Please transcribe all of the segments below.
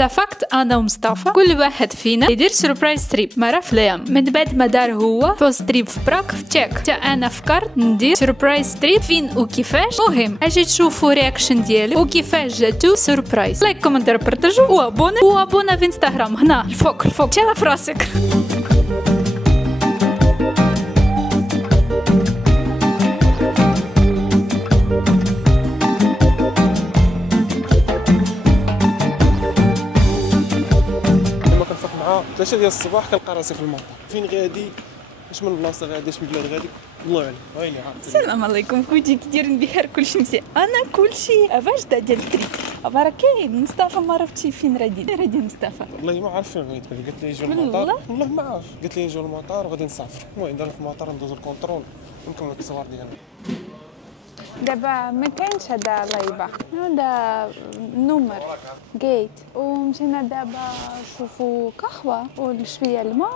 اتفقت انا ومصطفى كل واحد فينا يدير سربرايز تريب مرة في اليوم. من بعد ما دار هو فوز تريب في براك في تشيك، حتى انا فكرت ندير سربرايز تريب فين وكيفاش. مهم اجي تشوفوا رياكشن ديالي وكيفاش جاتو سربرايز. لايك كومنتير بارطاجو وابونا في انستغرام هنا الفوق تشيلها في راسك. ثلاثة ديال الصباح كنلقى راسي في المطار. فين غادي؟ اش من بلاصه غادي؟ اش من بلاد غادي؟ الله اعلم. ويلي عارف. السلام عليكم خوتي، كي دايرين بخير؟ كلشي مزيان؟ انا كلشي افاش دا ديال التريب بركين. مصطفى ما عرفتي فين غادي مصطفى؟ والله ما عارف فين غادي. قالت لي نجيو للمطار. والله ما عارف. قالت لي نجيو للمطار وغادي نسافر. المهم دابا في المطار ندوزو الكونترول ونكملوا التصوير ديالنا. دابا ما كاينش هذا لايبه، هذا نمر جيت، ومشينا دابا نشوفوا قهوه وشويه الماء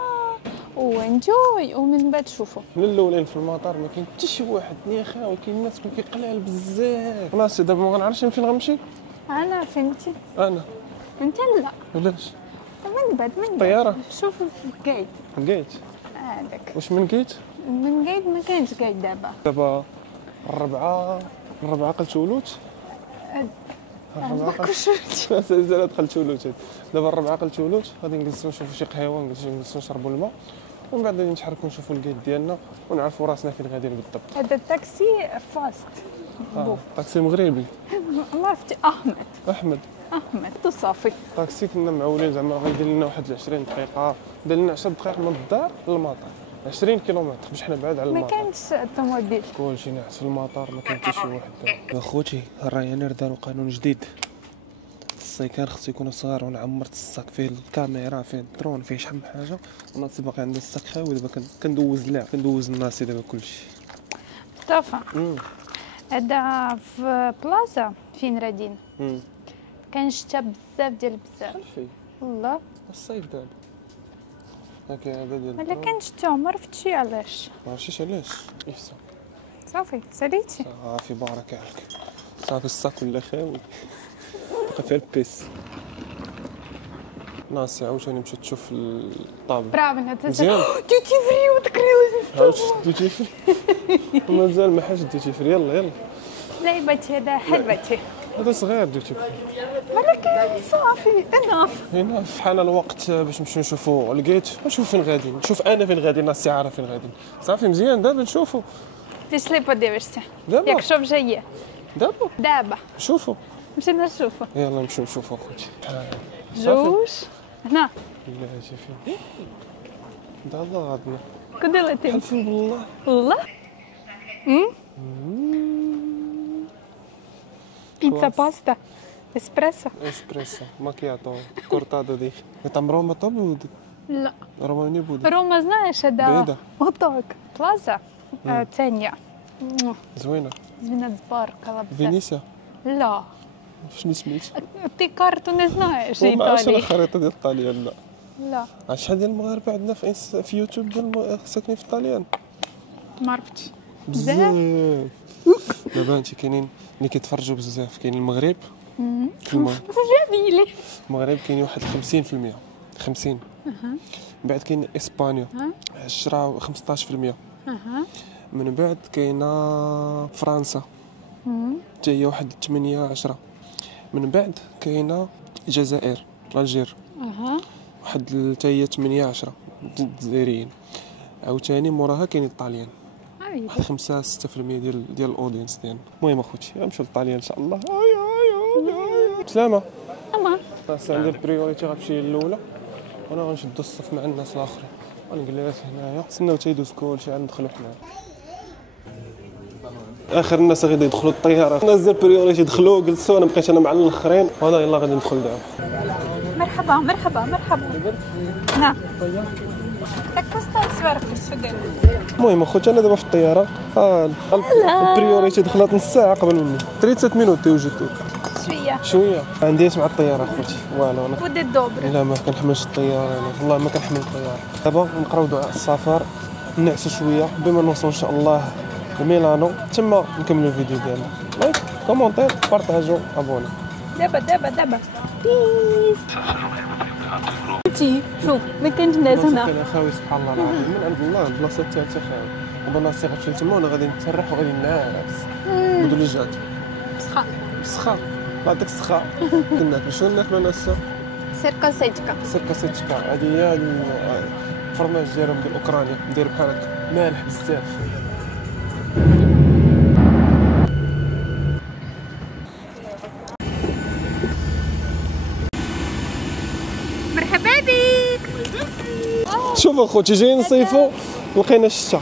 ونجوي ومن بعد شوفوا. من الاولين في المطار ما كاين حتى شي واحد يا خاوي، كاين الناس كيقلال بزاف. ناس دابا ما غنعرفش فين غنمشي. انا فهمتي، انا انت لا. علاش؟ من بعد طياره شوفوا في جيت. جيت هذاك واش من جيت؟ من جيت ما كاينش جيت دابا الربعة قلت ولوت. زعما دخلت ولوت. دابا الربعة قلت ولوت، غادي نجلسو نشوفو شي قهيوه، نجلسو نشربو الماء، ومن بعد غادي نتحركو نشوفو الكيت ديالنا ونعرفو راسنا فين غاديين بالضبط. هذا التاكسي فاست. طاكسي مغربي. ما عرفتي احمد تصافي. طاكسي كنا معولين زعما غيدير لنا واحد 20 دقيقه، دار لنا 10 دقائق من الدار للمطار، 20 كيلومتر باش حنا بعاد على المطار. ما كانش الطوموبيل، كلشي ناعس في المطار، ما كان حتى شي واحد. اخوتي الرايانير داروا قانون جديد، السيكان خصو يكونوا صغار، وانا عمرت الساك فيه الكاميرا فيه الدرون فيه شحال من حاجه، وناصي باقي عندي الساك خاوي. دابا كندوز الناس دابا كلشي. طافا هذا في بلاصه فين رادين كان شتا بزاف بزاف والله. الصيف دابا هاكا هذا ديال ما كانش تا ما عرفتش علاش. ما عرفتيش علاش. يفسا صافي ساليتي صافي بارك عليك. صافي الساك ولا خاوي بقى فيها البيس. ناصي عاوتاني مشات تشوف الطابل. برافو نتا مزيان. ديوتي فري وتكري ديوتي فري مازال ما حاجه ديوتي فري. يلا لعبتي هذا حلبتي هذا صغير ديوتي فري، ولكن صافي هنا حان الوقت باش نمشيو نشوفوا الكيت ونشوف فين غادي. نشوف انا فين غادي، الناس عارفه فين غادي. صافي مزيان. دابا نشوفوا تسليبو ديفرسي دابا ياك شوف جايه دابا نشوفوا. مشينا نشوفوا. يلا نمشيو نشوفوا اخوتي. جوج هنا لا شي فين دا الله غادنا كدلتي حلف بالله والله. بيتزا باستا اسبريسو ماكياتو كورتادو دي تم روما طب لا روماني بودي روما زناش هذا وطوك بلازا ثانيه زوينه تبارك الله بزاف. فينيسيا لا شنو سميت تي كارتو نزناش ما عرفتش ايطالي. الخريطه ديال الطاليان. لا شحال ديال المغاربه عندنا في يوتيوب ساكنين في الطاليان. ما عرفتش بزاف. دابا انت كاينين اللي كيتفرجوا بزاف. كاين المغرب جميله. المغرب كاين واحد 50%. من بعد كاين اسبانيا 10 15%. من بعد كاينه فرنسا حتى هي واحد 8 10. من بعد كاينه الجزائر الجير واحد حتى هي 8 10 الجزائريين. عاوتاني موراها كاين الطاليان واحد 5 6% ديال الاودينس ديالنا. المهم اخوتي غنمشيو للطاليان ان شاء الله. بسلامه. عندي البريوريتي غتمشي الاولى، وانا غنشدو الصف مع الناس الاخرين. غنجلس هنايا نستناو حتى يدوز كلشي عاد ندخلو حنايا. اخر الناس غادي يدخلوا الطياره، الناس ديال بريوريتي دخلوا جلسوا، انا بقيت انا مع الاخرين. وانا يلا غادي ندخل دابا. مرحبا نعم المهم اخوتي انا دابا في الطياره. البريوريتي دخلت نص ساعه قبل مني. 3 مينوت وجدت شويه عندي مع الطياره اخوتي. والو انا ودي الدوبري. لا ما كنحملش الطياره انا والله ما كنحمل الطياره. دابا نقراو دعاء السفر، نعسوا شويه بما نوصلوا ان شاء الله لميلانو، تما نكملوا الفيديو ديالنا. لايك كومونتير بارطاجو ابوني. دابا بيس. شوف ما كاينش ناس هنا. كان خاوي سبحان الله العظيم من عند الله البلاصه الثالثه خاوي. وبلاصتي غتمشي تما وانا غادي نتسرح وغادي نعس. بدلجات. سخا. سخا. بعطيك سخا. كنا شنو ناكلوا انا السا؟ سيركا سيتكا. سيركا سيتشكا هذه هي الفرماج ديالهم ديال اوكرانيا داير بحال هكا مالح بزاف. مرحبا بك. شوف اخوتي جايين نصيفوا لقينا الشتا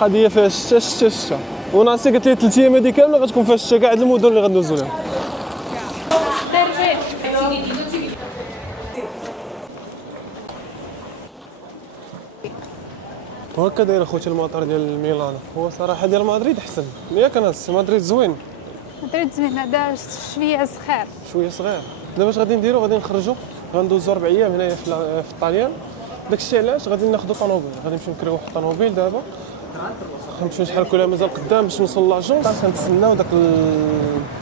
قضيه فيها الشتا الشتا الشتا وناصي قلت لي 3 ايام هذه كامله غتكون فيها الشتا كاع المدن اللي غندوزو لهم. وهكا داير اخوتي المطار ديال ميلانو. هو صراحه ديال مدريد احسن ياك ناس مدريد زوين مدريد زوين هذا شويه صغير. شويه صغير. دابا اش غادي نديرو غادي نخرجوا غندوزو 4 ايام هنايا في الطاليان. داكشي علاش غادي ناخذوا طوموبيل غادي نمشيو نكريو واحد الطوموبيل دابا غنمشيو نحركوا لها مازال قدام باش نوصلوا لاجونس. كنتسناو داك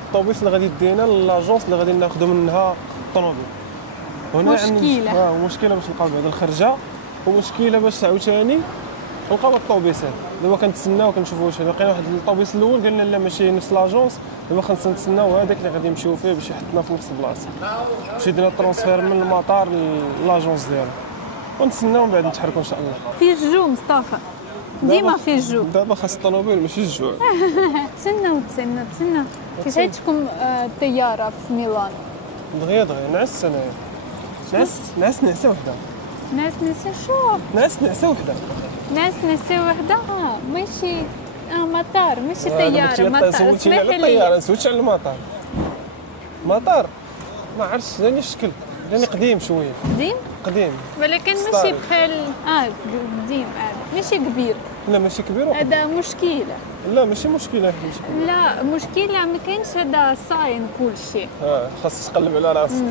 الطوبيس اللي غادي يدينا لاجونس اللي غادي ناخذوا منها الطوموبيل. هنا مشكله مشكله باش نلقاو بعد الخرجه ومشكله باش عاوتاني نلقاو الطوبيسات. دابا كنتسناو كنشوفوا واش لقينا واحد الطوبيس الاول قالنا لا ماشي نفس لاجونس. دابا خاصنا نتسناو هذاك اللي غادي نمشيو فيه باش يحطنا في نفس البلاصه باش يدينا الترونسفير من المطار لاجونس ديالو ونتسناو من بعد نتحركوا ان شاء الله. في الجو مصطفى ديما في الجو. دابا خاص الطوموبيل ماشي الجوع. تسنى كيفاش تكون الطياره في ميلان؟ دغيا نعس انايا نعس نعسه وحده. ناس شو نعسه وحده. ناس وحده ماشي مطار ماشي طياره مطار. سولتيني على الطياره نسولتش على المطار. مطار ما عرفتش جاني الشكل جاني قديم شويه قديم ولكن ماشي بحال قديم ماشي كبير. لا ماشي كبير هذا مشكله. لا ماشي مشكله لا مشكله ما كاينش هذا صاين كلشي. خاصك تقلب على راسك.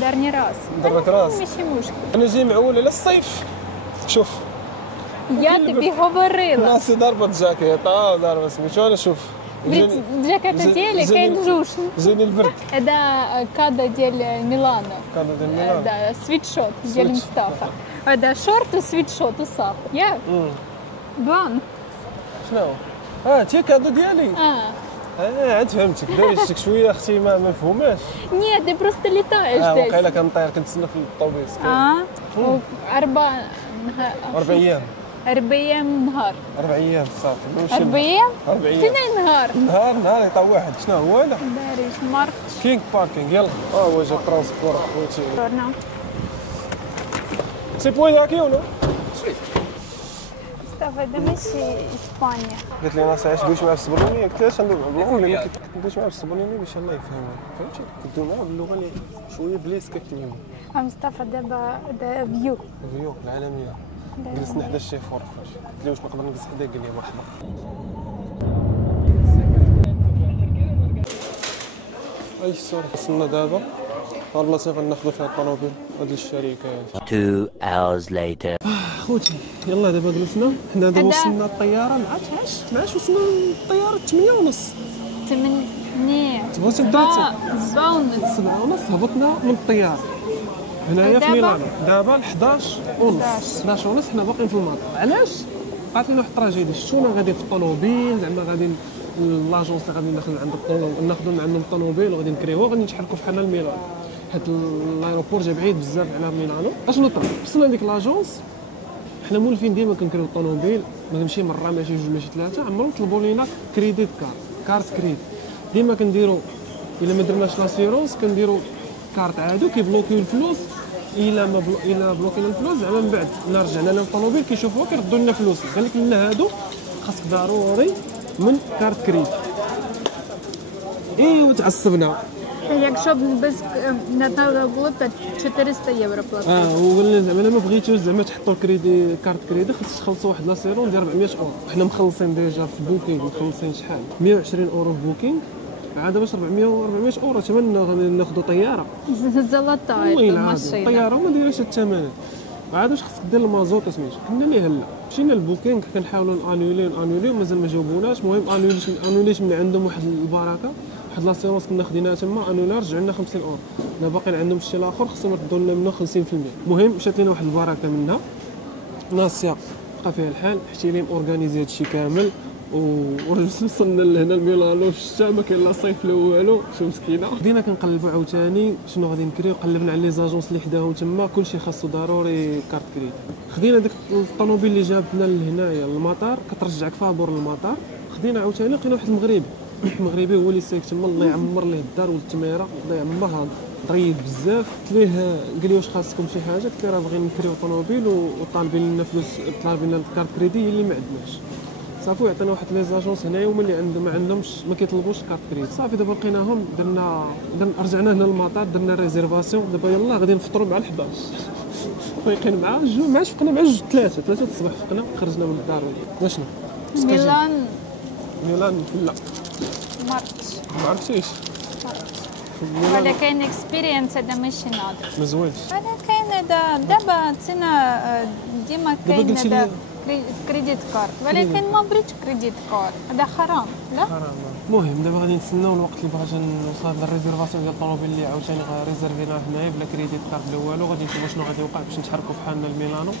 دارني راسي درك راسك ماشي مشكل. انا جاي معول على الصيف. شوف يا تبي هوبريلا ناسي ضربت جاكيطه ضربت سميتو انا شوف الجاكيطه ديالي كاين جوج. جاني البرد. هذا كادا ديال ميلانو. هذا سويت شوت ديال مصطفى. هذا شورت وسويت شوت وصافي ياك. بان شنو تي كادو ديالي. عاد فهمتك داير شك شويه اختي ما مفهوماش. ني دي بروستليتا ايش داير. وقيلا كنطير كنتسنى في الطوبيس. 4 ايام. 4 ايام نهار. 4 ايام صافي. 4 ايام؟ 4 ايام. فين نهار يطول واحد شنو هو هذا؟ داريش مارك كينغ باركينغ يلا. هو جا ترونسبور خوتي. سي بوي اكي ولا؟ مصطفى هذا ماشي اسبانيا. قالت لي انا ساعه دويش مع السبروني قلت لها ندوي مع باللغه ولا ما كندويش مع السبروني باش الله يفهمها فهمتي كندوي معاه باللغه اللي شويه بليس كتفهمها. مصطفى دابا هذا فيو العالميه جلسنا حدا الشيفور قلت له واش نقدر نجلس حداك قال لي مرحبا. اي سوري وصلنا دابا البلاصه غناخذوا فيها الطوموبيل هاد الشركه. 2 hours later. خوتي يلا دابا جلسنا حنا دابا وصلنا الطياره مع 12 وصلنا الطياره 8:30. 8 تبغيو تبداو 7:30 هبطنا من الطياره هنايا في ميلانو. دابا 11:30 حنا باقيين في المطار. علاش قالت لنا واحد التراجيدي شفتونا غادي في الطوموبيل زعما غادي لاجونس اللي غادي ناخذ من عندهم الطوموبيل وغادي نكريوها غادي نتحركوا بحال الميلانو حيت الايروبور جا بعيد بزاف على ميلانو. اش نطلب وصلنا لديك لاجونس حنا مولفين ديما كنكريو الطوموبيل ماشي مره ماشي جوج ماشي ثلاثه عمرهم طلبوا لينا كريديت كارت كريديت. ديما كنديروا الا ما درناش لاسيرونس كنديروا كارت عادو كيبلوكيو الفلوس. الا بلوكينا الفلوس زعما من بعد الا رجعنا للطوموبيل كيشوفوها كيردوا لنا فلوسنا. قال لك لنا هادو خاصك ضروري من كارت كريديت. وتعصبنا ياك شوب بس надо было 400 евро платить. وقلنا زعما الا ما بغيتوش زعما تحطوا كارت كريدي خاصك تخلصوا واحد لاسيرون ديال 400 اورو. حنا مخلصين ديجا في بوكينغ مخلصين شحال 120 اورو في بوكينغ عاد باش 400 اورو ثمن غادي ناخذوا طياره زلطه ماشي الطياره ما دايرش الثمن. عاد واش خاصك دير المازوط سميتو قلنا ليه لا مشينا للبوكينغ كنحاولوا انوليو مازال ما جاوبوناش. المهم انوليش من عندهم واحد البركه واحد لاسيونس كنا خديناها تما انولا رجعوا لنا 50 اورو. دابا باقي عندهم الشيء الاخر خصهم يردوا لنا منه 50%. المهم مشات لنا واحد البركه منها، ناسيا بقى فيها الحال، حتى ليهم اورغانيزي هادشي كامل وصلنا لهنا الميلانو في الشتا، ما كاين لا صيف لا والو، شو مسكينه. بدينا كنقلبوا عاوتاني شنو غادي نكريو، قلبنا على لي زاجونس اللي حداهم تما كلشي خاصو ضروري كارت كريدي. خدينا ديك الطوموبيل اللي جابتنا لهنايا للمطار كترجعك فابور للمطار. خدينا عاوتاني لقينا واحد المغربي هو اللي سايك تما، الله يعمر ليه الدار والتميره، الله يعمرها ظريف بزاف. قلت ليه قال لي واش خاصكم شي حاجه، قلت له راه باغيين نكريو طوموبيل وطالبين لنا فلوس، طالبين لنا الكارت كريدي اللي ما عندناش. صافي عطينا واحد لي زاجونس هنايا هما اللي عندهم ما عندهمش ما كيطلبوش كارت كريدي. صافي دابا لقيناهم درنا رجعنا هنا للمطار درنا ريزيرفاسيون. دابا يلاه غادي نفطروا مع 11 فايقين مع الجوج، ما عادش فقنا مع الجوج 3 الصباح فقنا خرجنا من الدار. وشنو ميلان لا ما عرفتيش ولكن اكسبيرينس هذا ماشي ناضر، ما زوينش. ولكن هذا دابا تسنى ديما كاين هذا كريديت كارد، ولكن ما بريتش كريديت كارد هذا حرام. لا حرام. المهم دابا غادي نتسناو الوقت اللي بغيت نوصل هاد الريزيرفاسيون ديال الطوموبيل اللي عاوتاني ريزيرفيناه هنايا بلا كريديت كارد بلا والو. غادي نشوفوا شنو غادي يوقع باش نتحركوا في حالنا لميلانو،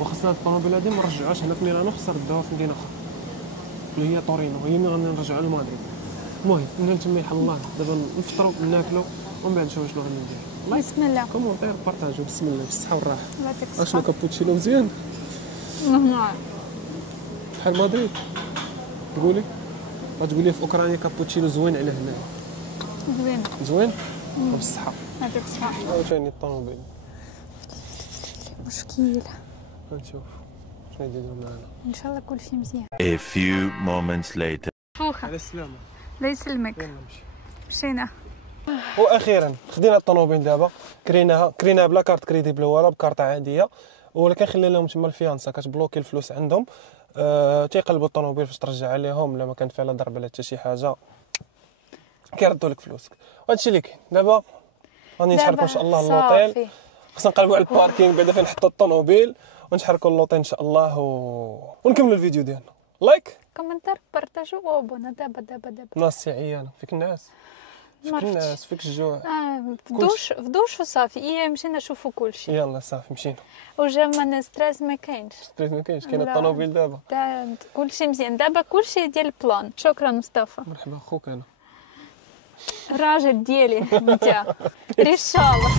وخصنا هاد الطوموبيل هادي ما نرجعوهاش هنا في ميلانو، خصها ردوها في مدينه اخرى اللي هي طورينو، هي اللي غادي نرجعوها لمدريد. المهم من تما يحل الله دابا نفطروا ناكلوا ومن بعد نشوفوا شنو غادي نديروا. بسم الله كومونتير بارطاجيو بسم الله بالصحه والراحه. الله يعطيك اشنو كابوتشينو مزيان بحال مدريد تقولي؟ غتقولي في اوكرانيا كابوتشينو زوين على هنا زوين وبالصحه. يعطيك الصحه. عاوتاني الطوموبيل مشكل، غنشوف شنو يديروا معنا ان شاء الله كلشي مزيان. A few moments later. فوخه على السلامه. الله يسلمك. يلا نمشي. مشينا واخيرا خدينا الطوموبيل دابا كريناها بلا كارت كريدي بلا والو، بكارت عاديه، ولكن خلي لهم تما الفيانسا كتبلوكي الفلوس عندهم. تيقلبوا الطوموبيل فاش ترجع عليهم، لا ما كان فيها لا ضرب لا حتى شي حاجه كيردوا لك فلوسك. وهادشي اللي كاين دابا. غادي نتحركوا ان شاء الله للوطيل، خصنا نقلبوا على الباركينغ بعدا فين نحطوا الطوموبيل ونتحركوا للوطيل ان شاء الله ونكملوا الفيديو ديالنا. لايك كومنتار بارطاجو وابونا دابا ناس عيانه فيك الناس، فيك الناس، فيك الجوع. فدوش وصافي. مشينا نشوفوا كلشي. يلا صافي مشينا. وجا ستريس ما كاينش. ستريس ما كاينش، كاين الطوموبيل دابا. كلشي مزيان دابا، كلشي ديال البلان. شكرا مصطفى. مرحبا خوك انا. الراجل ديالي انت ريشالله.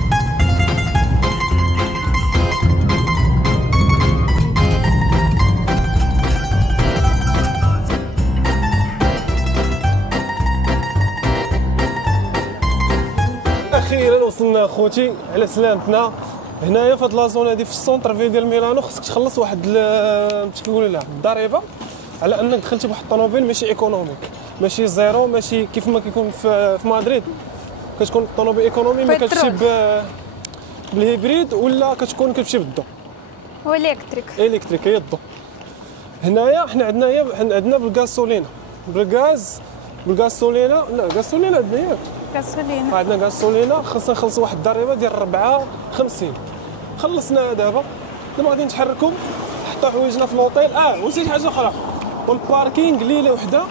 اخيرا وصلنا اخوتي على سلامتنا هنايا في هاد لاصون هادي في السونتر فيل ديال ميلانو. خصك تخلص واحد كيقولوا لها الضريبه على انك دخلتي بواحد الطوموبيل ماشي ايكونوميك، ماشي زيرو، ماشي كيف ما كيكون في مدريد كتكون الطوموبيل ايكونومي ما كتمشي بالهيبريد ولا كتكون كتمشي بالضو والكتريك هي الضو. هنايا حنا عندنا بالغاسولينا بالغاسولينا لا غاسولينا عندنا ياك عندنا غاسولينا. خصنا نخلصوا واحد الضريبه ديال 54. خلصنا دابا غادي نتحركوا حطوا حوايجنا في لوطيل. ونسيت حاجه اخرى، والباركينغ ليله وحده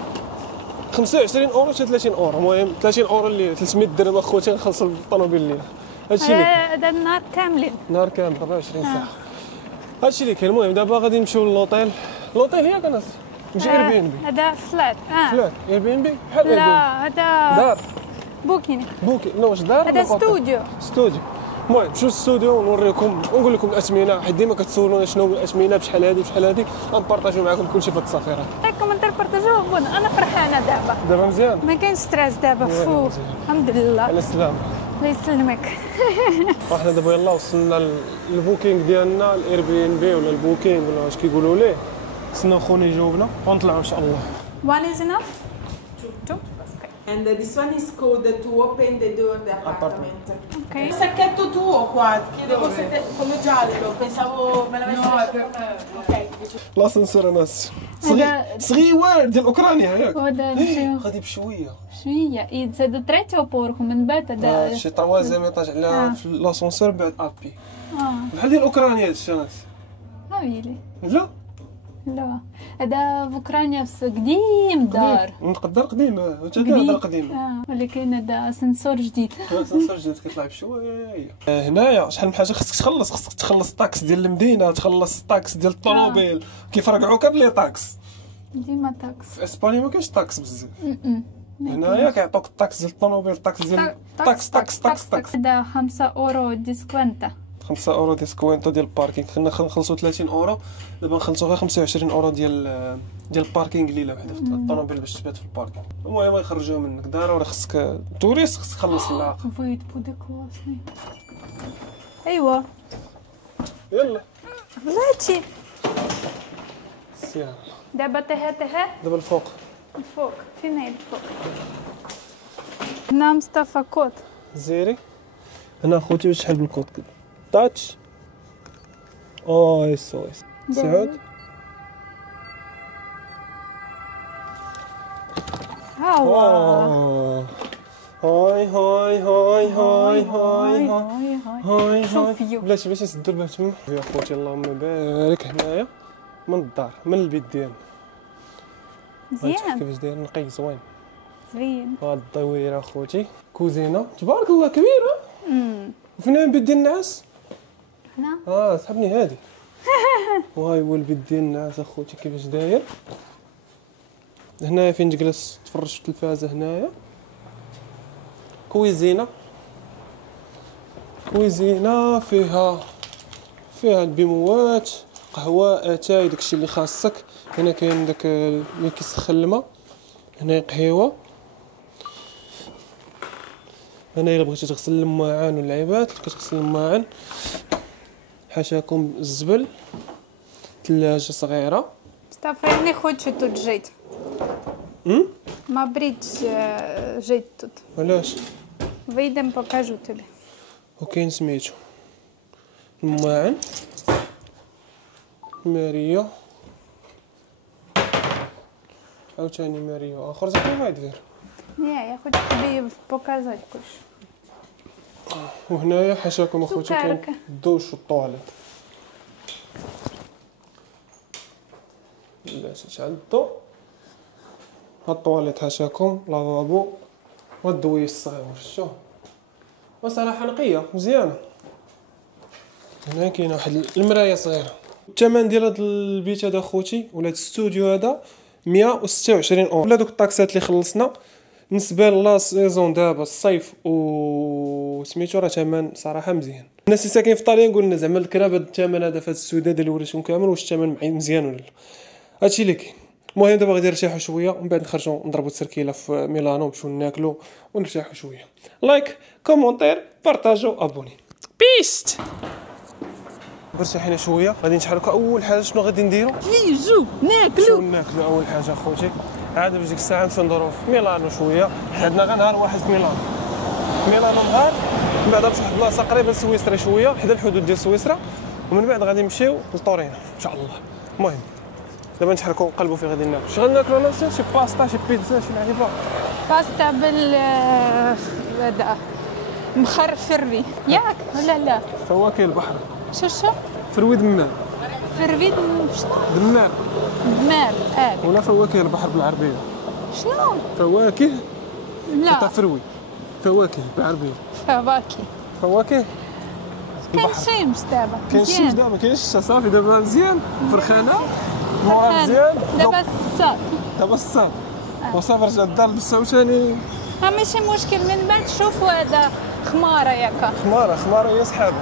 25 اورو حتى 30 اورو. المهم 30 اورو اللي 300 درهم اخوتي نخلصوا الطوموبيل الليله. هادشي اللي هذا النهار كاملين، نهار كامل 24 ساعه. هادشي اللي كاين. المهم دابا غادي نمشيو للوطيل. لوطيل ياك انس ماشي اير بي ان بي. هذا فلات فلات اير بي ان بي بحال لا هذا دار بوكينغ. لا واش دار هذا استوديو. المهم نمشيو للستوديو ونوريكم ونقول لكم الاثمنه، حيت ديما كتسولونا شنو الاثمنه بشحال هادي غنبارطاجيو معكم كلشي في هاد السفيره. كومنتار بارطاجيو بون. انا فرحانه دابا مزيان، ما كاينش ستريس دابا. فوق الحمد لله على السلامه. الله يسلمك. وحنا دابا يلاه وصلنا للبوكينغ ديالنا، الاير بي ان بي ولا البوكينغ ولا واش كيقولوا ليه. نستناو خونا يجاوبنا ونطلعوا ان شاء الله. One is enough? Two? And this one is code to open the door of the apartment. Ok. Il sacchetto tuo qua, chiedevo se te, come giallo, pensavo me l'avessi ok. لاسانسور ناس هذا صغير ديال اوكرانيا ياك. وهذا نمشيو غادي بشويه شويه يتزاد تريتيو بورخ من بعد هذا شي طوازيام ايطاج على في لاسانسور بعد ابي بحال ديال اوكرانيا هادشي ناس. ويلي لا لا هذا في اوكرانيا قديم دار. نقدر قديم، انت دار قديم. ولكن هذا سنسور جديد. سنسور جديد كيطلع بشويه. هنايا شحال من حاجه خصك تخلص الطاكس ديال المدينه، تخلص الطاكس ديال الطوموبيل، كيفرقعوك هاد لي طاكس. ديما طاكس. في اسبانيا ما كاينش طاكس بزاف. هنايا كيعطوك الطاكس ديال الطوموبيل، الطاكس ديال طاكس. هذا 5 اورو ديسكونتا. 5 اورو ديسكونتو ديال الباركينغ. كنا نخلصوا 30 اورو، دابا نخلصوا غير 25 اورو ديال الباركينغ ليله وحده في الطوموبيل باش تبات في الباركينغ. المهم يخرجوه منك دار، ولا خصك توريست خصك تخلص العاقه. فويت بودي كلاسني. ايوا يلا بلاتي سير. دابا تها دابا الفوق. الفوق فين هي الفوق؟ هنا مصطفى كوت زيري. هنا خوتي باش تحل بالكود كده تاتش. ايس سعود. ها هو. هاي هاي هاي هاي هاي هاي شوف فيو. بلاتي باش نسدو الباب تما يا خوتي. اللهم بارك. هنايا من الدار من البيت ديالنا مزيان كيفاش داير نقي زوين زين. هاد الدويره خوتي. كوزينه تبارك الله كبيره. وفين البيت ديال النعاس؟ هنا سحبني هادي. وهاي هو البيت ديال النعاس اخوتي كيفاش داير. هنايا فين تجلس تفرج في التلفازه. هنايا كويزينه فيها البيموات، قهوه، اتاي، داكشي اللي خاصك. هنا كاين داك اللي كيسخن الماء. هنا قهيوه. هنا الا بغيتي تغسل الماعن واللعيبات كتغسل الماعن. حاشاكم الزبل. ثلاجه صغيره. مصطفى يعني خوتي توت جيت. ما بريتش جيت توت. علاش؟ ويدم بوكاجو تبي. وكاين سميتو الماعن. ماريو عاوتاني ماريو اخر زعما ما يدير. يا خوتي تبي بوكازو كلشي. وهنايا حاشاكم اخوتي كاين الدوش والطواليت. لا شحال الضو. هاد الطواليت حاشاكم لافابو والدويش الصغير. شتو وصراحه نقيه مزيانه. هنا كاينه واحد المرايه صغيره. الثمن ديال هاد البيت هذا خوتي ولا هاد الاستوديو هذا 126 اورو. ولا دوك الطاكسات اللي خلصنا بالنسبه لا سيزون دابا الصيف و سميتو راه ثمن صراحه مزيان. الناس اللي ساكنين في طاليان قلنا زعما الكراب هاد الثمن هذا في هاد السوداد اللي وريتكم كامل واش الثمن مزيان ولا لا. هادشي اللي كاين. المهم دابا غادي نرتاحوا شويه ومن بعد نخرجوا نضربوا التركيله في ميلانو ونمشيو ناكلوا ونرتاحوا شويه. لايك كومونتير بارطاجو ابوني بيست. مرتاحين شويه غادي نتحركوا. اول حاجه شنو غادي نديروا؟ ناكلوا اول حاجه اخوتي. عاد في ديك الساعه نمشيو ندورو في ميلانو شويه. عندنا غير نهار واحد في ميلانو نهار. من بعد نمشيو لواحد البلاصه قريبه لسويسرا شويه حدا الحدود ديال سويسرا. ومن بعد غادي نمشيو لطورينو ان شاء الله. المهم دابا نتحركوا نقلبوا فين غادي ناكلوا. اش غناكلوا انا شي باستا شي بيتزا شي لعيبه. باستا بال هذا مخرفري ياك ولا لا؟ فواكه البحر. شو فروي دمار. فرفيد شنو؟ دمار ولا فواكه البحر بالعربيه. شنو؟ فواكه لا تاع فروي. فواكه بالعربيه. فواكه كاين الشمس دابا. كاين الشمس دابا كاينش صافي دابا مزيان. فرخانه مزيان. دابا الصاد وصافي رجع الدار لبسها وثاني. ماشي مشكل. من بعد شوفوا هذا خماره ياك. خماره هي سحابه.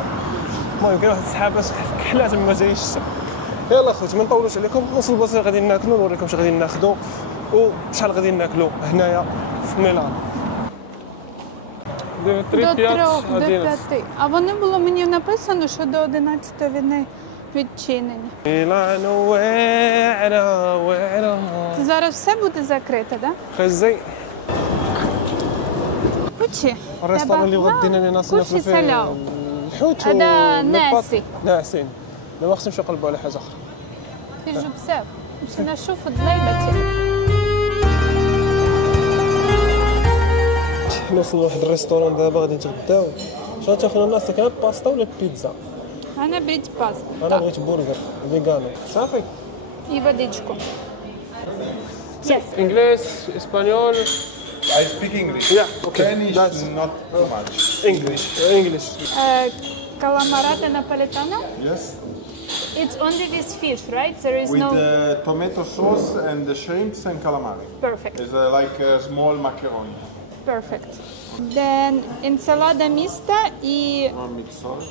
المهم كاين واحد السحابه كحله تما جاي الشتا. يلا خوتي ما نطولوش عليكم. نوصلوا البلاصه غادي ناكلوا نوريكم اش غادي ناخذوا وشحال غادي ناكلوا هنايا في ميلان. А вони було мені написано, що до 11 вони відчинені. Мілано вера. Зараз все буде закрите, так? خزي Кучі. الريستوران اللي غدينا لنا ناكلوا فيه الحوت. هذا ناسين. دابا خصنا نمشيو نقلبوا على حاجه اخرى. يجوا بزاف. مشينا نشوفوا الضليبه. نوصلوا لواحد الريستوران دابا غادي نتغداو. شنو تاكلوا الناس؟ كاين باستا ولا بيتزا؟ انا بغيت باستا. انا بغيت برجر فيغانو. صافي І водичку. Yes. English, Espanol. I speak English. Yeah, okay. Spanish, That's not too much. English. Calamara napoletano? Yes. It's only with fish, right? There is With no... tomato sauce and the shrimps and calamari. Perfect. It's like a small macaroni. Perfect. Then ensalada mista і... One mix salt.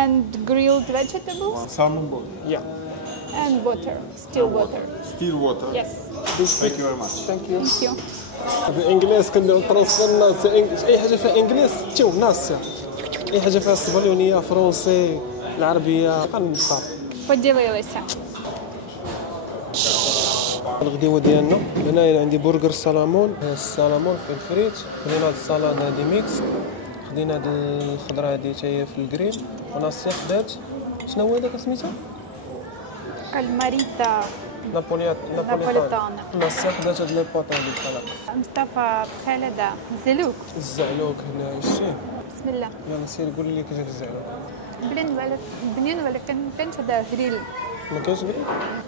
and grilled vegetables One salmon bone. Yeah. and water. Still water. Still water. Yes. Thank you very much. Thank you. Thank you. بالانجليز كنديرو ترانسفير ناس انجليش، اي حاجه فيها انجليز تشوف ناس، اي حاجه فيها الصبليونيه فرونسي العربيه كنصاف. Поділилися. الغديوه ديالنا هنايا عندي برجر سلامون، السلامون في الفريت، خدينا هاد السلطه هادي ميكس، خدينا هاد الخضره هادي حتى هي في الكريل، وناصيه خدات شنو هو داك سميتها؟ Кальмаріта. نابوليتانا. ناصيه خدات هاد لي بوط هادي بحال هكا. مصطفى بخالدة زلوك. الزعلوك هنا شتي؟ بسم الله. يلا سير قول لي كيفاش الزعلوك. بنين ولكن كانش هذا غريل. ما كاينش غير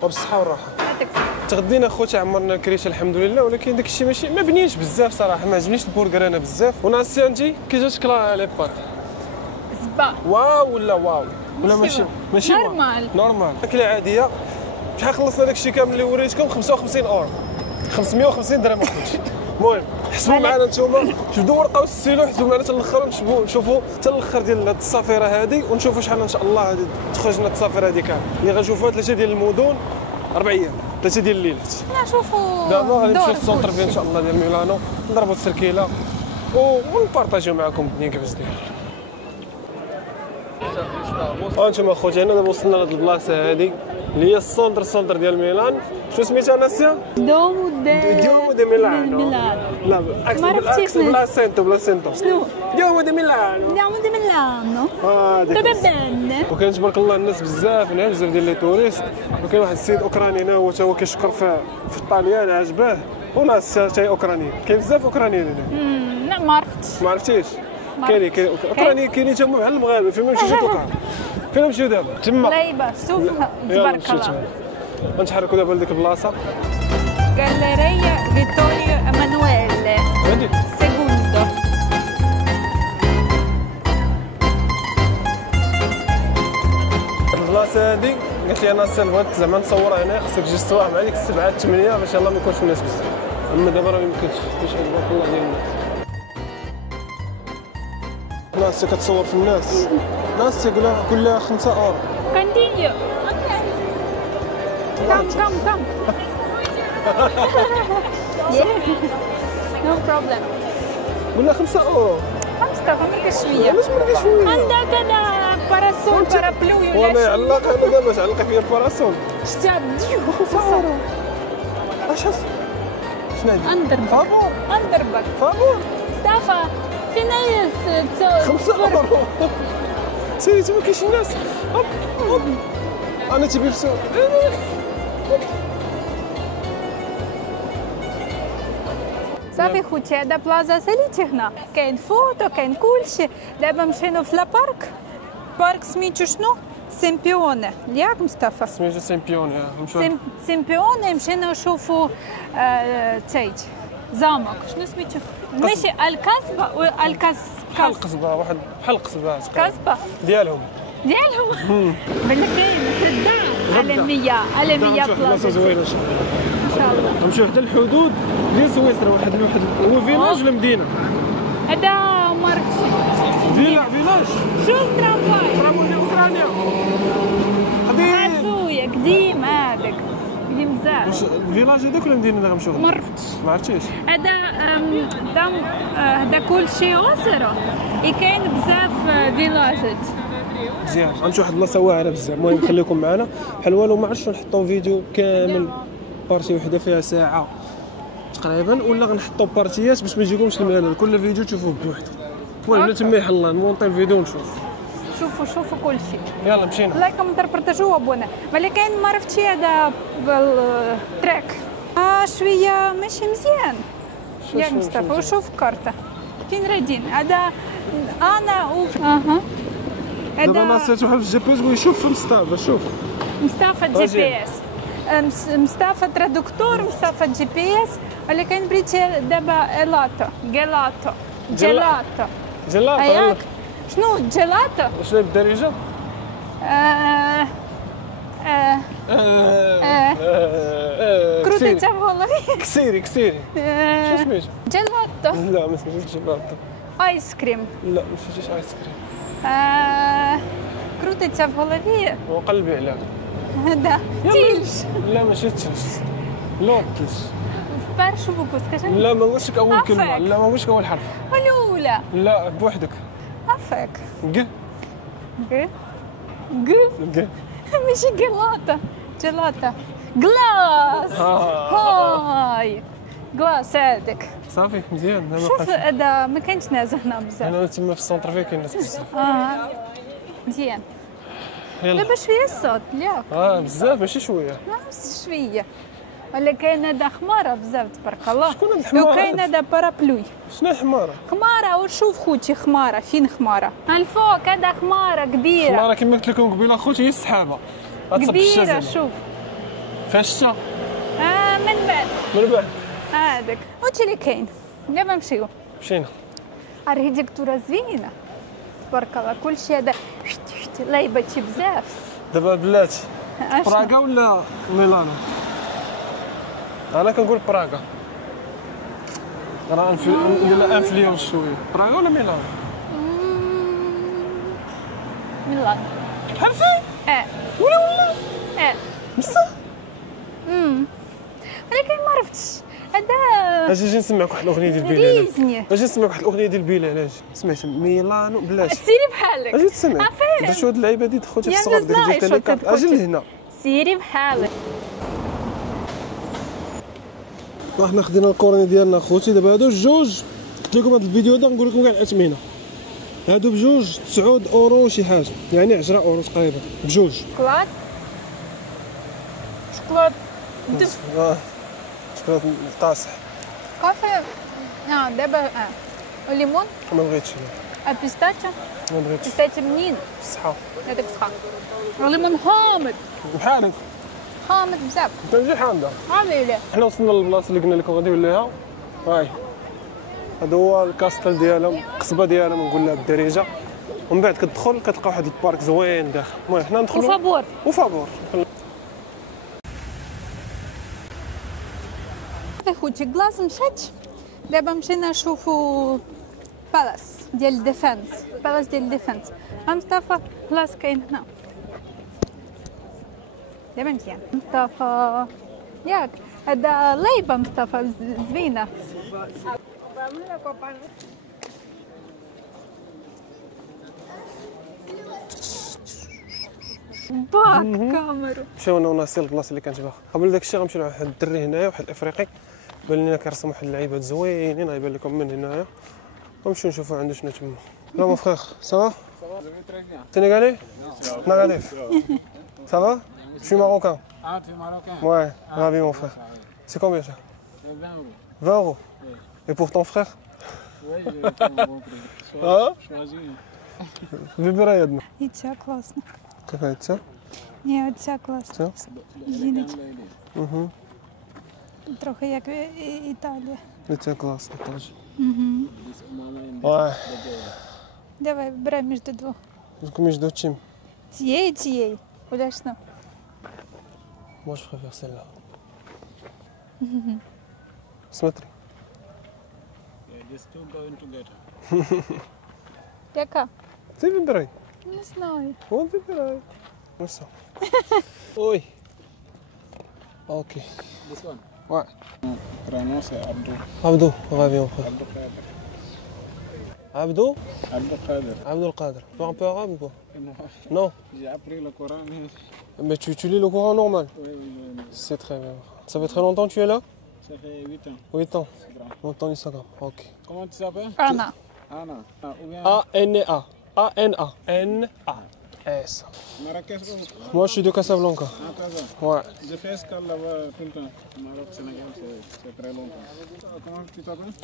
وبالصحه والراحه. ما تكسب. تغدينا خوتي عمرنا الكريشه الحمد لله، ولكن داك الشيء ماشي ما بنينش بزاف صراحه، ما عجبنيش البرجر انا بزاف. وناصيه انت كي جاتك لي بات؟ زبا. واو ولا واو ولا ماشي نورمال. نورمال اكله عاديه. شحال خلصنا داك الشيء كامل اللي وريتكم؟ 55 اورو، 550 درهم اخوتي. المهم حسبوا معنا نتوما، شدوا ورقه وستيلو، حسبوا معنا حتى الاخر، نشوفوا حتى الاخر ديال هاد الصافره هادي، ونشوفوا شحال ان شاء الله غادي تخرج لنا الصافره هادي كامل اللي غنشوفوها 3 ديال المدن 4 ايام، 3 ديال الليلات. نشوفوا دابا غادي نمشيو للسونتر فيل ان شاء الله ديال ميلانو، نضربوا السركيله ونبارطاجيو معكم الدنيا كيفاش داير. هانتوما خوتي هنا دابا وصلنا لهاد البلاصه هادي اللي هي السونتر ديال ميلان. شنو سميتها ناسيا؟ دومو دي ميلانو. لا بالعكس بلا سينتو. شنو؟ دومو دي ميلانو. دومو دي ميلانو. ديك بان. وكاين تبارك الله الناس بزاف هنا، بزاف ديال لي توريست، وكاين واحد السيد اوكراني هنا هو تا هو كيشكر في الطاليان عجباه، وناس حتى اوكرانيين، كاين بزاف اوكرانيين هنا. لا ما عرفتش. ما عرفتيش؟ كاين اوكراني كاينين تما بحال المغاربه. فين ما مشيتو توقع؟ فين نمشيو دابا؟ تما. لا يباس شوف تبارك الله. غنتحركوا دابا لديك البلاصه. Galleria Vittorio Emanuele II. البلاصه هادي قالت لي انا بغيت زعما نصور هنا، خصك تجي الصباح مع ديك 7 8 باش يلاه ما يكونش الناس بزاف، اما دابا راه ما يمكنش تبارك الله ديال الناس. ناس كتصور في الناس، ناس كلها 5 اورو. Continue. Come. No problem. ولا 5 اورو. 5 مرقة شوية. علاش مرقة شوية؟ عندك أنا باراسول بارابلو ولا وانا يعلق انا دابا تعلق فيا الباراسول. شتي 5 اورو. اش حس؟ شنو هادي؟ أندربك. فابور. مصطفى فين هي 5 اورو. سيدي ما كاينش الناس. هوب انا تبي في السوق. صافي خوتي هذا بلاصه ساليتي هنا، كاين فوتو كاين كلشي. دابا مشينا في لابارك، بارك سميتو شنو؟ سيمبيوني ياك مصطفى؟ سميتو سيمبيوني. سيمبيوني مشينا نشوفوا تايج زامك شنو سميتو؟ ماشي الكاسبه بحال القصبه، واحد بحال القصبه كاسبه ديالهم بالك كاين غدا عالميه بلاصه زوينه ان شاء الله. نمشيو حتى الحدود ديال سويسرا. واحد هو فيلاج ولا مدينه؟ هذا مارك فيلاج. شوف ترامواي ديال اوكرانيا عزوية قديم، هذاك قديم بزاف. واش الفيلاج هذاك ولا المدينه اللي غنمشيو؟ ما عرفتش. ما عرفتيش؟ هذا كلشي اوسرا، كاين بزاف فيلاجات. مزيان غنمشيو واحد البلاصه واعره بزاف. المهم خليكم معنا بحال والو، ما عرفتش نحطوا فيديو كامل بارتي وحده فيها ساعه تقريبا، ولا غنحطوا بارتيات باش ما يجيكمش الملل، كل فيديو تشوفوه بوحدو. المهم تما يحل الله نمونطي الفيديو ونشوف. شوفوا كلشي. يلا مشينا. لايكم انتربرتاجوه بونا، ولكن ما عرفتش هذا بالتراك شويه ماشي مزيان. يا مصطفى وشوف كارته فين رايدين. هذا انا دابا انا سيت واحد الجي بي اس ويشوف في مصطفى. شوف مصطفى جي بي اس مصطفى ترادكتور، مصطفى جي بي اس، ولكن بريتي دابا إلاطو جيلاتو جيلاتو جيلاتو أياك شنو جيلاتو؟ شنو بالدارجه؟ كروتي تافولري كسيري شو سميتو؟ جيلاتو لا ما سميتش جيلاتو. آيس كريم لا ما سميتش ايس كريم. كروتي تافولري وقلبي عليها. هذا تيلش لا ماشي تلج. لوطلج. بارشو بوكو سكاشن لا ما قلتش لك اول كلمه. عفاك. لا ما قلتش لك اول حرف. الأولى لا بوحدك. عفاك ق ق ماشي جيلاتا جيلاتا جلاس هاي جلاس هذاك. صافي مزيان. انا شوف هذا ما كاينش ناس هنا بزاف. انا تما في السونتر فيه كاين ناس بزاف. مزيان. يلا دابا شويه الصوت ياك بزاف ماشي شويه. بس شويه. ولا كاين هذا حماره بزاف تبارك الله. شكون هاد الحمارة؟ لو كاين هذا بارابلوي. شنو الحماره؟ خماره وشوف خوتي خماره فين خماره؟ الفوق هذا خماره كبيره. الحماره كما قلت لكم قبيله خوتي هي السحابه. غتصب في كبيره الشجره. شوف. فاش الشتا؟ من بعد من بعد هذاك هادشي اللي كاين. دابا نمشيو. مشينا. اركيتكتورة زوينه تبارك الله. كلشي هذا لايباتي بزاف. دابا بلاتي أشنو؟ براغا ولا ميلانو؟ انا كنقول براغا. راه ندير انفلونس شويه. براغا ولا ميلانو؟ ميلان. عرفتي؟ ولا بصح ولكن ما عرفتش هذا اجي نسمعك واحد الاغنيه ديال بيلي. ريزني. اجي نسمعك واحد الاغنيه ديال بيلي. علاش سمعت ميلانو بلاتي؟ سيري بحالك. اجي تسمع. عفاك. درت شو هاد اللعيبه هادي خوتي في يا الصغر جوز لا، ديال شو التليكارت. اجي تدخل. لهنا. سيري بحالك. حنا خدينا الكورني ديالنا خوتي. دابا هادو جوج قلت لكم هاد الفيديو هذا نقول لكم كاع الاثمنه. هادو بجوج 9 اورو شي حاجه، يعني 10 اورو تقريبا بجوج. شوكولات شوكولات دف شكون القاصح؟ كافي. دابا الليمون ما بغيتش. البيستاشيو. ما بغيتش. بيستاشيو منين؟ الصحه هذاك صحا. الليمون حامض بحالك. حامض بزاف. انت نجي حامضه. عامله حنا وصلنا للبلاصه اللي قلنا لكم غاديو ليها. هاي هذا هو الكاستل ديالهم، القصبه ديالهم نقول لها بالدارجه. ومن بعد كتدخل كتلقى واحد البارك زوين داخل. المهم حنا ندخلوا وفابور. وفابور. خوتي كلاص مشات. دابا مشينا نشوفوا بالاس ديال الديفنس. بالاس ديال الديفنس. مصطفى كلاص كاين هنا. دابا مزيان مصطفى ياك. هذا لايبه مصطفى زوينه. باك كاميرا. مشاو انا وناسي البلاصه اللي كانت باغا. قبل داك الشيء غنمشيو لواحد الدري هنايا، واحد الافريقي بان لنا كيرسم واحد اللعيبات زوينين غيبان لكم من هنايا. ونمشيو نشوفوا عنده شنو تما. لا مون فخير سافا سينيغالي نغاديف سافا شي ماروكان. Ah, tu es marocain? Ouais, ravi mon frère. C'est combien ça? 20 euros. 20 euros. Et pour ton frère? Oui, je vais prendre un bon prix. Choisis. Выбирай одну. І ця класна. Какая ця? Ні, оця класна. Ця? Жіночка. Угу. Трохи як Італія. И ця класна теж. Угу. Ouais. Давай, вибирай між двох. Между чим? Цієї і цієї. Удачно. Moi je préfère celle-là. Смотри. These two going together. Яка? Ты выбирай. Не знаю. Он выбирай. Ну все. Ой. Окей. This one? Ouais. Rano, c'est Abdou. Abdou, ravi mon frère. Abdou Khader. Abdou? Abdou Khader. Abdul Qadir. Tu parles un peu arabe ou quoi? Non, Non. j'ai appris le Coran. Mais tu lis le Coran normal? Oui, oui. C'est très bien. Ça fait très longtemps que tu es là? Ça fait 8 ans. 8 ans. C'est grand. Mon temps Instagram. Ok. Comment tu t'appelles? Anna. Anna. Ah, ou bien A-N-A. A-N-A. N-A. S. Marrakech ou Moi je suis de Casablanca. Casa? Ouais. Je fais escale là-bas tout le temps. Maroc, Sénégal, c'est très longtemps. Comment tu t'appelles?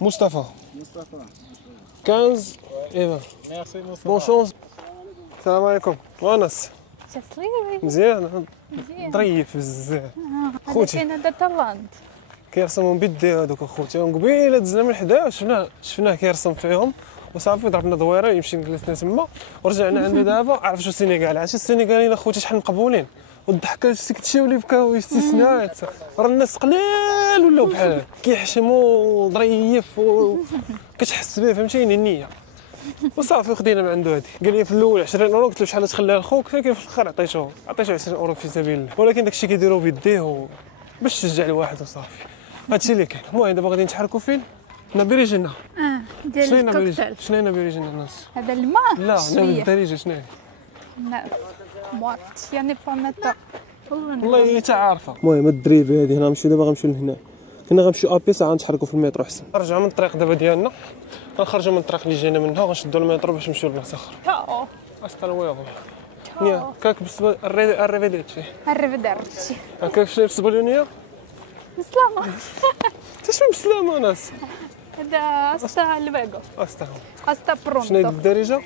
Mustapha. Mustafa. 15 et 20. Merci, Mustafa. Bonne chance. Salam alaikum. Wanas. شاصليوي مزيان مزيان. ظريف بزاف. هذا خوتي كاين هذا تالانت. كيرسموا بيديه هذوك اخوتي، قبيله دزنا من حداه شفناه كيرسم فيهم وصافي ضربنا دويره يمشي جلسنا تما ورجعنا عنده دابا. عرف شو السنغال؟ عرفتي السنغاليين اخوتي شحال مقبولين والضحكه شتي اللي بكاو استثناءات، راه الناس قليل ولاو بحال كيحشموا ظريف وكتحس به فهمتيني النيه وصافي خدينا من عنده. هذه قال لي في الاول 20 اورو، قلت له شحال تخليها لخوك؟ فكان في الاخر عطيته 20 اورو في سبيل الله، ولكن داكشي كيديروه بيديه باش تشجع الواحد وصافي. هادشي اللي كاين. المهم دابا غادي نتحركوا فين؟ نابريجنا. ديال شنو هي الكوكتيل. شنو هي نابريجنا الناس؟ هذا الماء لا انا شويه. بالدارجه شنو هي؟ لا موات يعني بونيتا. والله حتى عارفه. المهم الدريبه هذه هنا نمشيو دابا غنمشيو لهنا. كنا غنمشيو ابي ساعه نتحركوا في المترو احسن. نرجعوا من الطريق دابا ديالنا، غنخرجوا من الطريق اللي جينا منها وغنشدوا المترو باش نمشيو لبلاصه اخرى. تاو استا لويغو نيا كاك الريفيديتشي الريفيديرتشي. هكاك شنو بالسبلونيه؟ بسلامة. تاش من بسلامه ناس. هذا استا لويغو استا استا شنو هي برونتو. بالدارجه؟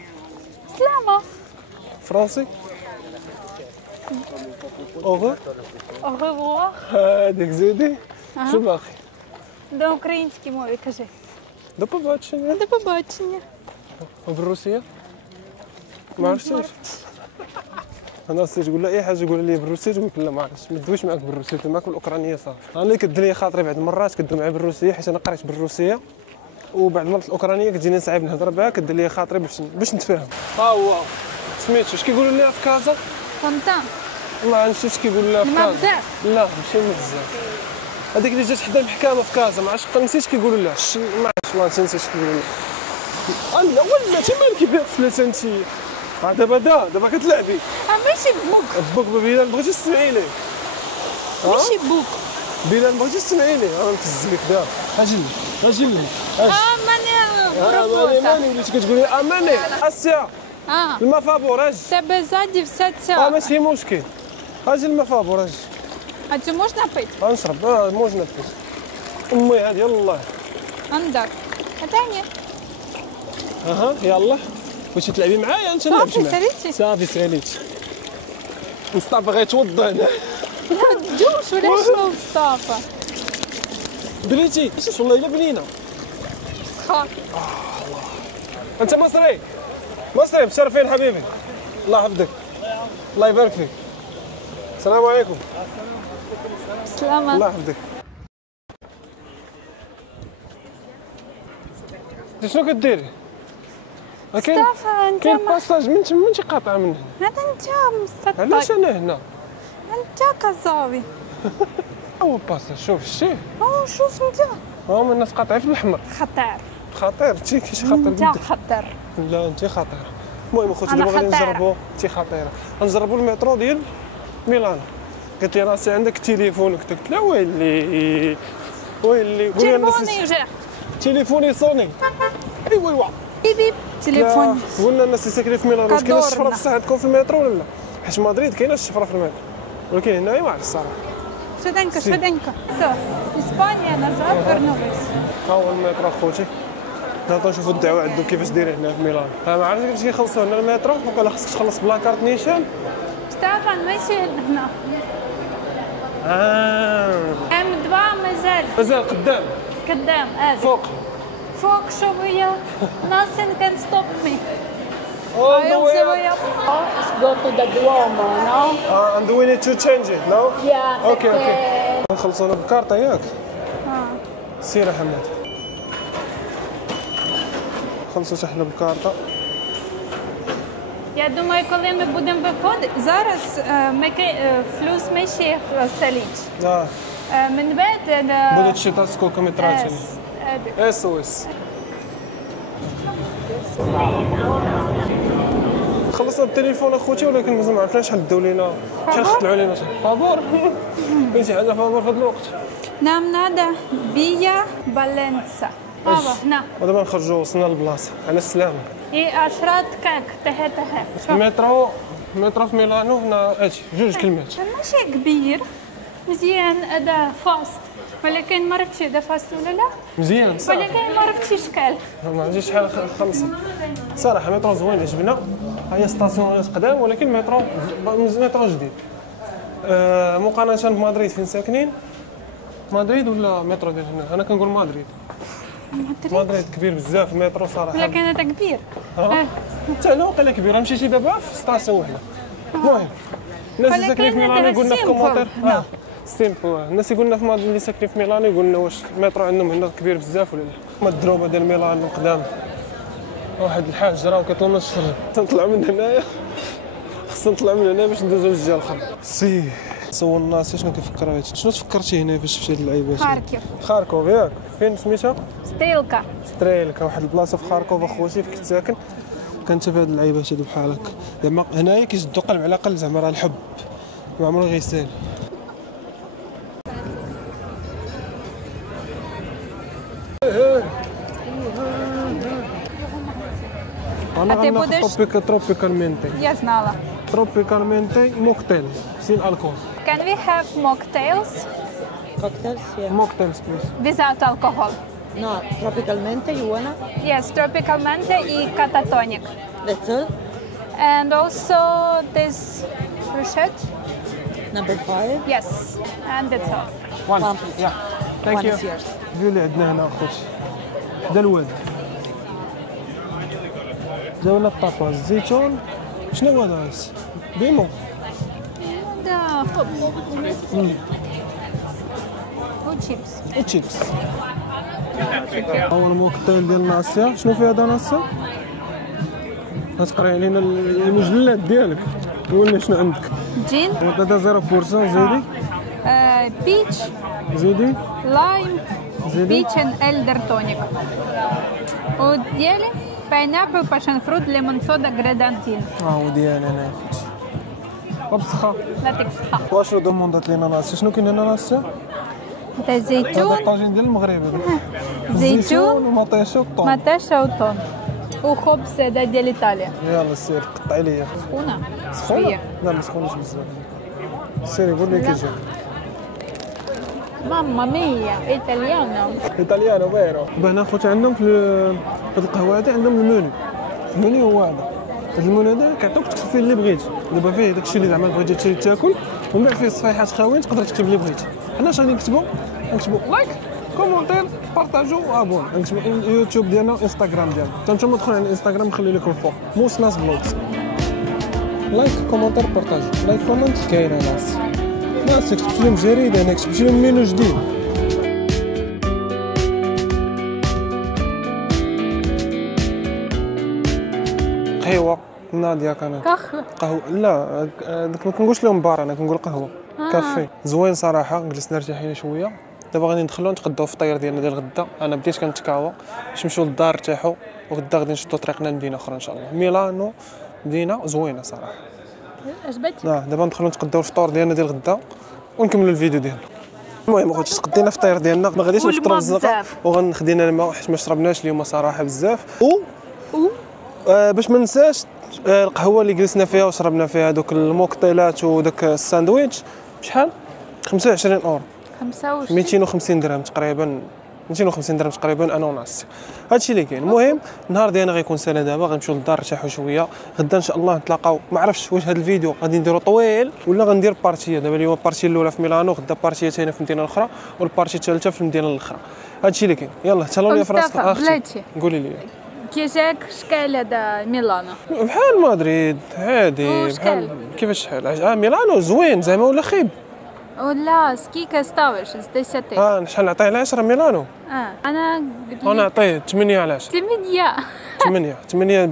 سلامة. فرنسي اوغو Au revoir. هذيك زيدي شو باقي؟ До українській мові кажи. До побачення. До побачення. بالروسيه؟ ما عرفتش. انا اصلا تقول لها اي حاجه قول لي بالروسيه تقول لك لا ما عرفتش، ما ندويش معاك بالروسيه، معاك بالاوكرانيه صافي. انا اللي كدير لي خاطري بعض المرات كدوي معايا بالروسيه حيت انا قريت بالروسيه، وبعض المرات الاوكرانيه كتجيني صعيب نهضر بها كدير لي خاطري باش نتفاهم. ها هو سميتو اش كيقولوا لنا في كازا؟ Фонтан. ما عرفتش اش كيقولوا لنا في الماء كازا. بزاف. لا ماشي الماء بزاف. هذيك اللي جات حدا المحكمه في كازا ما عرفتش نسيت كيقولوا لها ما عرفتش والله نسيت اش كيقولوا لها. لا ولا انت مالك بها فلات انت. دابا كتلعبي. ماشي بوك. بوك بلال بغيتي تسمعي ليه. ماشي بوك. بلال بغيتي تسمعي ليه انا نفزلك دابا. اجي لي ماني ماني وليتي كتقولي اماني اسيا الماء فابور اجي. Тебе ззаді все це. ماشي مشكل اجي الماء فابور اجي А цю можна пити? غنشرب موجنا فيه. امي هذه يلاه عندك. А та ні. اها يلا بغيتي تلعبي معايا انت نلعب صافي معاك. ساليتي. صافي ساليتي. مصطفى غيتوضا هنا. لا تجوش ولا شنو مصطفى. بليتي والله الا بنينه. سخان. انت مصري مشرفين حبيبي. الله يحفظك الله يبارك فيك. السلام عليكم. سلامة. الله يحفظك. شنو كديري؟ كاين مصطفى انت كاين ما باساج من تما انت قاطعه من هنا. هذا انت علاش مسطح. انا هنا؟ انت كظاوي. هو باساج شوف شتي او شوف انت. هما الناس قاطعين في الاحمر. خطر. خطير انت كيش خطر انت جدا. خطر. لا انت خطيره. المهم اخوتي أنا دابا غادي خطيرة. نجربوا انت خطيره غنجربوا المترو ديال ميلان. قالت لي راسي عندك تليفون قلت لها ويلي قولي الناس تليفوني جا. تليفوني صوني. ايوا بيب تليفوني. قلنا الناس اللي ساكنين في ميلان واش كاينه الشفره كدورنا. بصح عندكم في المترو ولا لا؟ حيت مدريد كاينه الشفره في المترو ولكن هنايا ما عرفتش الصراحه. Швиденько. Все. Іспанія назад вернулись. ها هو المترو اخوتي. نعطيو نشوفوا الدعوه عندهم كيفاش دايرين هنا في ميلان. ما عرفتش كيفاش كيخلصوا هنا المترو وقال خصك تخلص بلا كارت نيشان. Стефан, ماشي هنا. М2 مازال قدام قدام. فوق شوية. Nothing can stop me. all the way up. Let's go to the Duomo, no? And we need to change it, no? Yeah. اوكي نخلصونا بالكارطه ياك؟ سير يا حماد. خلصوا حنا بالكارطه. Я думаю, коли ми будемо виходити, зараз флюс миші селіть. من بعد будуть считать сколько мы тратили. SOS. خلصنا بالتليفون اخوتي ولكن مازال ما عرفناش شحال داو لينا شحال خدعوا لينا فابور. بغيتي حاجه فابور في هذا الوقت. Нам надо Via Valenza. بابا هنا. ودابا نخرجوا وصلنا للبلاصه على السلامه. أشرات كاك تهه. المترو في ميلانو هنا اجي جوج كلمات. ماشي كبير مزيان هذا فاست ولكن ما عرفتش هذا فاست ولا لا مزيان صراحه ولكن ما عرفتش شكال ما عرفتش شحال خمسه صراحه مترو زوين عجبنا هي ستاسيونات قدام ولكن مترو جديد. مقارنه بمدريد فين ساكنين. مدريد ولا مترو ديال هنا؟ انا كنقول مدريد. مدريد كبير بزاف المترو صراحه. لكن هذا كبير. حتى انا واقيلا كبير، مشيتي دابا في ستاسيون وحده. المهم الناس اللي ساكنين في ميلانو يقولنا في كومونتير سيمبل. الناس يقولنا في اللي ساكنين في ميلانو يقولنا واش المترو عندهم هنا كبير بزاف ولا لا. ما الدروبه ديال ميلانو قدام واحد الحاج راه كيطلب الشر. تنطلع من هنايا، خصنا نطلع من هنا باش ندوزو للجهه الاخرى. سي سولنا شنو كيفكر هادشي. شنو تفكرتي هنا فاش شفتي هاد اللعيبات؟ خاركوف ياك. فين سميتها؟ ستريلكا. واحد البلاصه في خاركوف اخوتي فين كنت ساكن. كانت في هاد اللعيبات هادو بحال هكا. زعما هنايا كيشدو قلب على قلب، زعما راه الحب ما عمره غيسال. أنا تروبيكالمنتي. Я знала. تروبيكالمنتي موكتيل سين الكول. Can we have mocktails Cocktails, yeah. موكتيلز بليز. without alcohol? No, tropicalmente, you wanna? Yes, tropical mente и catatonic. That's all. And also this bruschetta. Number 5. Yes, and that's all. وان One, please. يا ثانك One يو. is yours. فيو اللي عندنا هنا اخوتي دا الواد دا ولا الطاباز الزيتون. شنو هو هذا؟ بيمو. Да. وتشيبس. وتشيبس. هو الموكتيل ديال ناسيا. شنو فيه هذا ناسيا؟ غتقري علينا المجلات ديالك. قول لي شنو عندك. جين. هذا 0% زيدي. بيتش. زيدي. لايم. زيدي. بيتش and elder tonic. وديالي باينابل باشن فروت ليمون صودا غريدانتين. هو ديالي انا اخوتي. وبصحة. يعطيك الصحة. واش دوموندات لينا ناسيا؟ شنو كاين هنا ناسيا؟ هذا هذا زيتون. الطاجين ديال المغرب هذا. زيتون ومطيشه وطون. ماتاشا وطون وخبز هذا ديال ايطاليا. يلا سير قطعي ليا. سخونة. سخونة؟ شوية. لا ما سخونش بزاف. سيري قول لي كيجي. ماما ميا ايطاليانا. ايطاليانو فيرو. هنا خوتي عندهم في القهوه هذه عندهم المنيو هو هذا. هذا المنيو هذا كيعطوك تكتب فيه اللي بغيتي. دابا فيه داكشي اللي زعما بغيتي تشري تاكل ومن بعد فيه صفيحات خاويين تقدر تكتب اللي بغيتي. حنا اش غادي نكتبوا لايك كومونتير بارطاجو ابون. نكتبوا اليوتيوب ديالنا انستغرام ديالنا. نتوما دخلوا على الانستغرام نخلي لكم فوق موس ناس بلوجز. لايك كومونتير بارطاجو. لايك كومنت كاينه ناس كتبت لهم جريده. انا كتبت لهم مينو جديد. قهوه ناديه كانت. قهوه لا ما كنقولش لهم بار، انا كنقول قهوه. كافي زوين صراحه. جلسنا ارتاحينا شويه. دابا غادي ندخلوا نتغداو في الفطير ديالنا ديال الغدا. انا بديت كنتكاوى باش نمشيو للدار نرتاحوا وغدا غادي نشدوا طريقنا لمدينه اخرى ان شاء الله. ميلانو مدينه زوينه صراحه. عجبتك؟ دابا ندخلوا نتغداو الفطور ديالنا ديال الغدا ونكملوا الفيديو ديالنا. المهم اخوتي تقدينا الفطير ديالنا. ما غاديش نفطروا الزنقه وغنخدينا الماء حيت ما شربناش اليوم صراحه بزاف. باش ما ننساش القهوه اللي جلسنا فيها وشربنا فيها دوك الموكتيلات وداك الساندويتش بشحال 25 اورو. 250 درهم تقريبا. 250 درهم تقريبا انا وناس. هادشي اللي كاين. المهم النهار ديالنا غيكون سالا. دابا غنمشيو للدار نرتاحوا شويه. غدا ان شاء الله نتلاقاو. ما عرفتش واش هذا الفيديو غادي نديرو طويل ولا غندير بارتيه. دابا اليوم البارتيه الاولى في ميلانو، غدا بارتيه ثانيه في المدينه الاخرى والبارتيه الثالثه في المدينه الاخرى. هادشي اللي كاين. يلا تهلاو لي في راسك اختي. قولي لي كي جاك شكال هذا ميلانو؟ بحال مدريد عادي. بحال كيفاش شحال؟ ميلانو زوين زعما ولا خيب ولا سكيكا ستاوش ديساتي. شحال نعطيه على 10 ميلانو؟ انا نعطيه 8 على 10. 8 8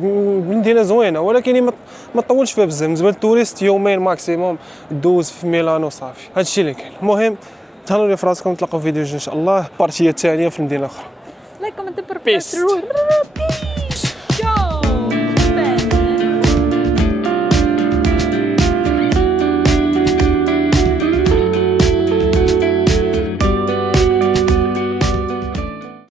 مدينه زوينه ولكن ما تطولش فيها بزاف. بالنسبه للتوريست يومين ماكسيموم دوز في ميلانو صافي. هادشي اللي كاين. المهم تهلاو لي في راسكم. نتلاقاو في فيديو ان شاء الله. بارتيه ثانيه في المدينه الاخرى. لايك كومنت بيس.